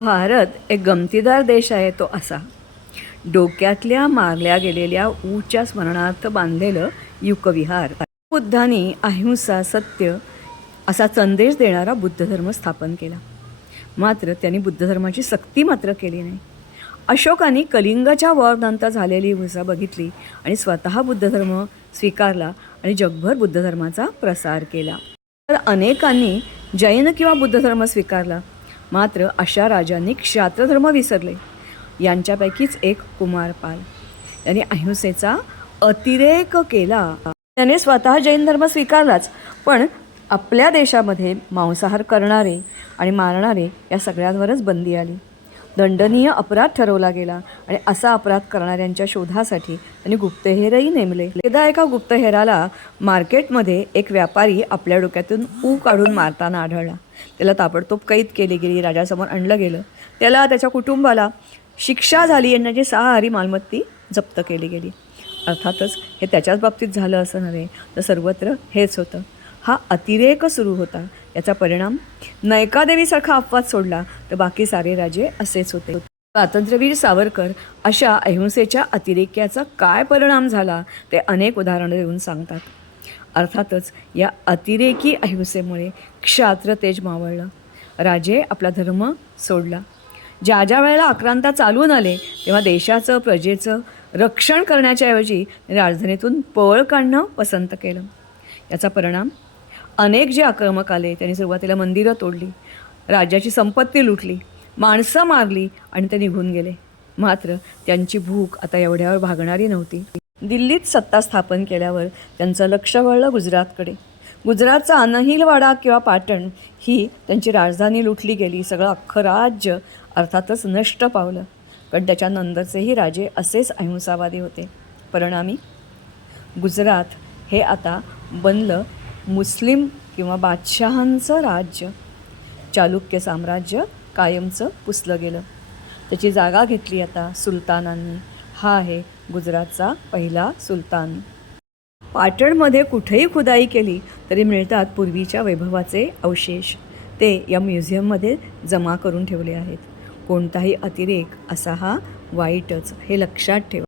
भारत एक गमतीदार देश आहे तो असा. डोक्यातल्या मारल्या गेलेल्या ऊच्या स्मरणार्थ बांधलेलं युकविहार. बुद्धांनी अहिंसा सत्य असा संदेश देणारा बुद्ध धर्म स्थापन केला. मात्र त्यांनी बुद्ध धर्माची सक्ती मात्र केली नाही. अशोकाने कलिंगाच्या वरदांता झालेली हिंसा बघितली आणि स्वतः बुद्ध धर्म स्वीकारला आणि जगभर बुद्ध धर्माचा प्रसार केला. तर अनेकांनी जैन किंवा बुद्ध धर्म स्वीकारला. मात्र अशा राजांनी क्षात्रधर्म विसरले. यांच्यापैकीच एक कुमारपाल. याने अहिंसेचा अतिरेक केला. त्याने स्वतः जैन धर्म स्वीकारलाच पण आपल्या देशामध्ये मांसाहार करणारे आणि मारणारे या सगळ्यांवरच बंदी आली. दंडनीय अपराध ठरवला गेला आणि असा अपराध करणाऱ्यांच्या शोधासाठी त्यांनी गुप्तहेरही नेमले. एकदा एका गुप्तहेराला मार्केटमध्ये एक व्यापारी आपल्या डोक्यातून ऊ काढून मारताना आढळला. त्याला ताबडतोब कैद केली गेली राजासमोर आणलं गेलं. त्याला त्याच्या कुटुंबाला शिक्षा झाली आणि सहा सहारी मालमत्ती जप्त केली गेली. अर्थातच हे त्याच्याच बाबतीत झालं असं नव्हे तर सर्वत्र हेच होतं. हा अतिरेक सुरू होता. याचा परिणाम नयकादेवीसारखा अपवाद सोडला तर बाकी सारे राजे असेच होते. स्वातंत्र्यवीर सावरकर अशा अहिंसेच्या अतिरेक्याचा काय परिणाम झाला ते अनेक उदाहरणं देऊन सांगतात. अर्थातच या अतिरेकी अहिंसेमुळे क्षात्र तेज मावळलं. राजे आपला धर्म सोडला. ज्या ज्या वेळेला आक्रांता चालून आले तेव्हा देशाचं प्रजेचं रक्षण करण्याच्या ऐवजी राजधानीतून पळ काढणं पसंत केलं. याचा परिणाम? अनेक जे आक्रमक आले त्यांनी सुरुवातीला मंदिरं तोडली. राज्याची संपत्ती लुटली. माणसं मारली आणि ते निघून गेले. मात्र त्यांची भूक आता एवढ्यावर भागणारी नव्हती. दिल्लीत सत्ता स्थापन केल्यावर त्यांचं लक्ष वळलं गुजरातकडे. गुजरातचा अनहिलवाडा किंवा पाटण ही त्यांची राजधानी लुटली गेली सगळं अख्खं राज्य अर्थातच नष्ट पावलं. पण त्याच्यानंतरचेही राजे असेच अहिंसावादी होते. परिणामी गुजरात हे आता बनलं मुस्लिम किंवा बादशहांचं राज्य. चालुक्य साम्राज्य कायमचं पुसलं गेलं. त्याची जागा घेतली आता सुलतानांनी. हा आहे गुजरातचा पहिला सुलतान. पाटणमध्ये कुठेही खुदाई केली तरी मिळतात पूर्वीच्या वैभवाचे अवशेष. ते या म्युझियममध्ये जमा करून ठेवले आहेत. कोणताही अतिरेक असा हा वाईटच हे लक्षात ठेवा.